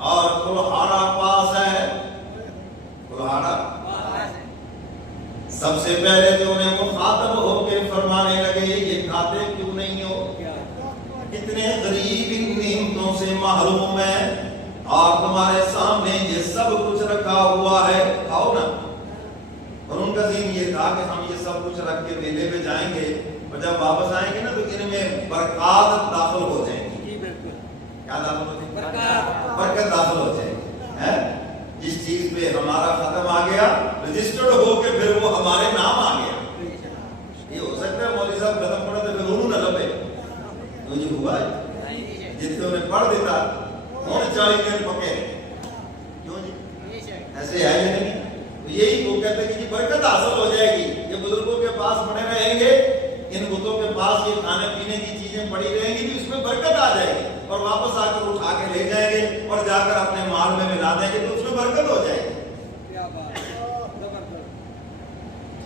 اور کلہاڑا پاس ہے. کلہاڑا سب سے پہلے تو انہیں مخاطب ہو کے فرمانے لگے یہ کھاتے کیوں نہیں ہو؟ کتنے غریب ان نعمتوں سے محروم ہیں اور تمہارے سامنے یہ سب کچھ رکھا ہوا ہے، کھاؤ نا. اور ان کا ذہن یہ تھا کہ ہم یہ سب کچھ رکھ کے میلے پہ جائیں گے اور جب واپس آئیں گے نا تو ان میں برکات داخل ہو جائیں گی. کیا داخل ہو جائیں گی؟ برکت داخل ہو جائے گی. جس چیز پہ ہمارا ختم آ گیا رجسٹرڈ ہو کے پھر وہ ہمارے نام آ گیا. یہ ہو سکتا ہے مولوی صاحب ختم پڑا تو پھر انہوں نہ لبے تو یہ ہوا ہے جتنے انہیں پڑھ دیتا ہوں 40 دن پکے. کیوں جی ایسے ہے یا نہیں؟ تو یہی وہ کہتے ہیں کہ برکت حاصل ہو جائے گی. یہ بزرگوں کے پاس پڑے رہیں گے، ان بتوں کے پاس یہ کھانے پینے کی چیزیں پڑی رہیں گی تو اس میں برکت آ جائے گی اور واپس آ کر اٹھا کے لے جائیں گے اور جا کر اپنے مال میں ملا دیں گے تو اس میں برکت ہو جائے گی.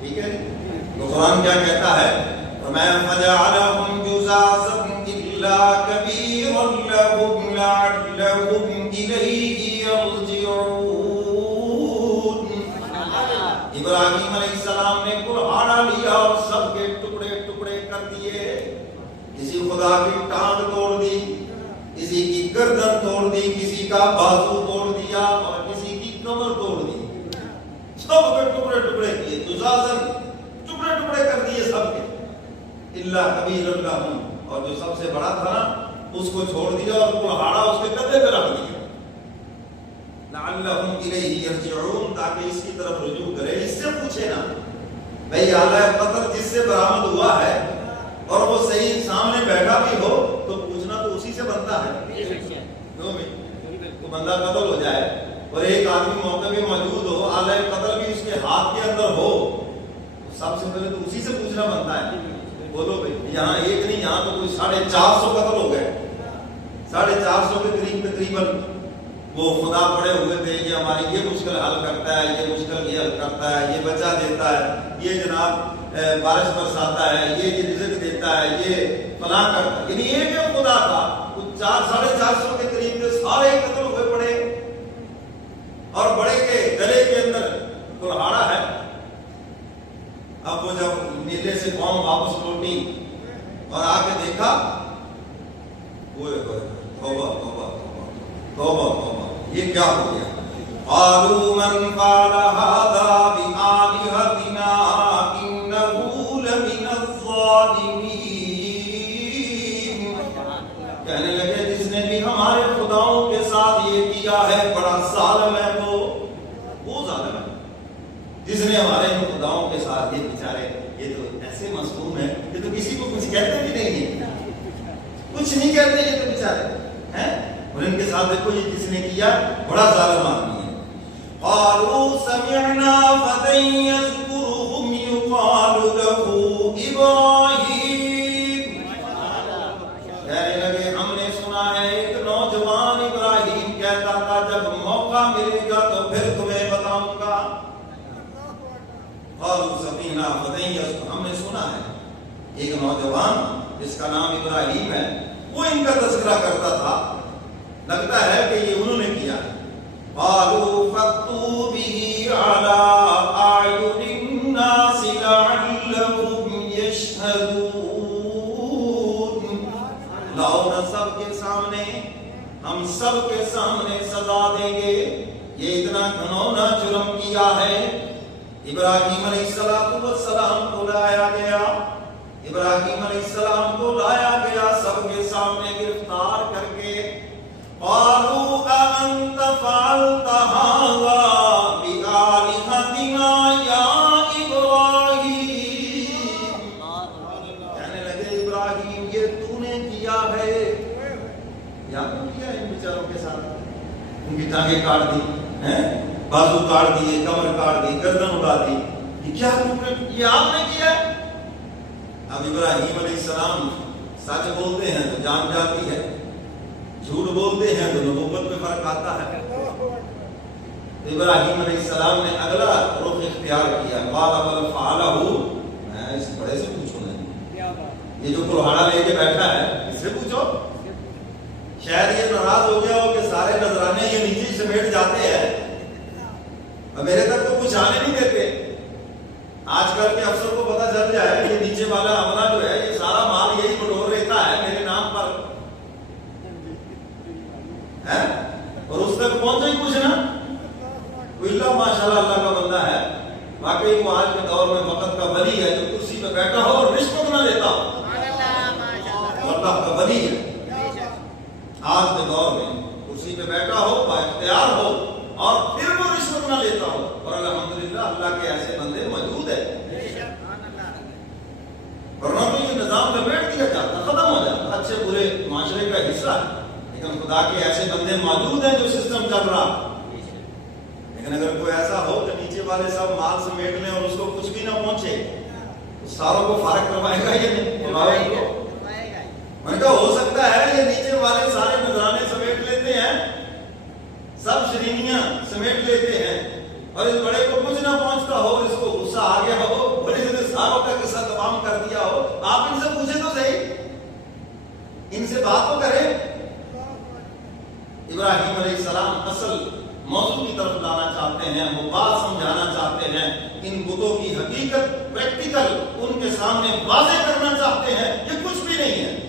ٹھیک ہے. تو قرآن کیا کہتا ہے؟ فَمَا فَجَعَلَهُمْ جُزَازًا إِلَّا كَبِيرًا لَهُمْ لَعَلَّهُمْ إِلَيْهِ يَرْجِعُونَ. ابراہیم علیہ السلام نے کلہاڑا لیا اور سب کے ٹکڑے ٹکڑے کر دیے. کسی خدا کی ٹانگ توڑ دی، کسی کی گردن توڑ دی، کسی کا بازو توڑ دیا اور کسی کی کمر توڑ دی. سب کے ٹکڑے ٹکڑے کیے، جزازن ٹکڑے ٹکڑے کر دیے سب کے. الا کبیر لہم، اور جو سب سے بڑا تھا نا اس کو چھوڑ دیا اور کلہاڑا اس کے کندھے پہ رکھ دیا. لعلہم الیہ یرجعون، تاکہ اس کی طرف رجوع کرے، اس سے پوچھے نا بھئی آلہ قدر جس سے برآمد ہوا ہے اور وہ صحیح سامنے بیٹھا بھی ہو تو پوچھنا تو اسی سے بنتا ہے. کیوں بھی وہ بندہ قتل ہو جائے اور ایک آدمی موقع پہ موجود ہو، آلہ قتل بھی اس کے ہاتھ کے اندر ہو، سب سے پہلے تو اسی سے پوچھنا بنتا ہے. بولو بھئی یہاں ایک نہیں، یہاں تو کوئی 450 قتل ہو گئے. 450 کے قریب تقریباً وہ خدا پڑے ہوئے تھے، یہ ہماری یہ مشکل حل کرتا ہے، یہ مشکل یہ حل کرتا ہے، یہ بچا دیتا ہے، یہ جناب بارش برساتا ہے، یہ رزق دیتا ہے، یہ فلاں کرتا ہے. یعنی ایک خدا تھا. 450 کے قریب کے سارے قتل ہوئے پڑے اور بڑے کے گلے کے اندر کلہاڑا ہے. اب وہ جب میلے سے قوم واپس لوٹی اور آ کے دیکھا، وہ توبہ توبہ توبہ توبہ یہ کیا ہو گیا. قالوا من قال هذا بآلهتنا إنه لمن الظالمين. کہنے لگے جس نے بھی ہمارے خداؤں کے ساتھ یہ کیا ہے بڑا ظالم ہے. وہ ظالم ہے جس نے ہمارے خداؤں کے ساتھ یہ بیچارے، یہ تو ایسے مظلوم ہے، یہ تو کسی کو کچھ کہتے بھی نہیں ہے، کچھ نہیں کہتے یہ تو بیچارے ہیں. اور ان کے ساتھ دیکھو یہ کس نے کیا، بڑا ظالم آدمی ہے. قالوا سمعنا فتى يذكرهم يقال له ابراہیم. کہنے لگے ہم نے سنا ہے ایک نوجوان ابراہیم کہتا تھا جب موقع ملے گا تو پھر تمہیں بتاؤں گا. قالوا سمعنا فتى يذكرهم، ہم نے سنا ہے ایک نوجوان جس کا نام ابراہیم ہے، وہ ان کا تذکرہ کرتا تھا. لگتا ہے کہ یہ انہوں نے کیا. قالوا فَأْتُوا بِهِ عَلَىٰ أَعْيُنِ النَّاسِ لَعَلَّهُمْ يَشْهَدُونَ. لاؤ نہ سب کے سامنے، ہم سب کے سامنے سزا دیں گے، یہ اتنا گھنونا جرم کیا ہے. ابراہیم علیہ السلام کو لایا گیا، ابراہیم علیہ السلام کو لایا گیا سب کے سامنے گرفتار کر کے. قالوا أأنت فعلت هذا بآلهتنا يا إبراهيم. کہنے لگے ابراہیم یہ تو نے کیا ہے. یا تو کیا ان بیچاروں کے ساتھ، ان کی ٹانگیں کاٹ دی، بازو کاٹ دیے، کمر کاٹ دی، گردن اڑا دی. یہ کیا تم نے، یہ آپ نے کیا ہے. اب ابراہیم علیہ السلام سچ بولتے ہیں تو جان جاتی ہے، جھوٹ بولتے ہیں تو نبوت میں فرق آتا ہے. ابراہیم علیہ السلام نے اگلا رخ اختیار کیا. قال بل فعلہ، میں اس بڑے سے پوچھوں نہیں، یہ جو کلہاڑا لے کے بیٹھا ہے اس سے پوچھو. شاید یہ ناراض ہو گیا ہو کہ سارے نذرانے یہ اور اس تک پہنچے ہی کچھ نا. اللہ ماشاءاللہ اللہ کا بندہ ہے واقعی، وہ آج کے دور میں وقت کا ولی ہے جو کرسی پہ بیٹھا ہو اور رشوت نہ لیتا ہو. اللہ کا ولی ہے آج کے دور میں، کرسی پہ بیٹھا ہو، با اختیار ہو اور پھر وہ رشوت نہ لیتا ہو. اور الحمدللہ اللہ کے ایسے بندے موجود ہیں. ورنہ تو یہ نظام لپیٹ دیا جاتا، ختم ہو جاتا، اچھے برے معاشرے کا حصہ ہے. لیکن خدا کے ایسے بندے موجود ہیں جو سسٹم چل رہا. لیکن اگر کوئی ایسا ہو کہ نیچے والے سب مال سمیٹ لیں اور اس کو کچھ بھی نہ پہنچے، تو ساروں کو فارغ کروائے گا یا نہیں؟ میں کہا ہو سکتا ہے یہ نیچے والے سارے نذرانے سمیٹ لیتے ہیں، سب شرینیاں سمیٹ لیتے ہیں، اور اس بڑے کو کچھ نہ پہنچتا ہو، اس کو غصہ آ گیا ہو، بڑے سے ساروں کا قصہ تمام کر دیا ہو. آپ ان سے پوچھیں تو صحیح، ان سے بات تو کریں. ابراہیم علیہ السلام اصل موضوع کی طرف لانا چاہتے ہیں، وہ بات سمجھانا چاہتے ہیں، ان بتوں کی حقیقت پریکٹیکل ان کے سامنے واضح کرنا چاہتے ہیں. یہ کچھ بھی نہیں ہے.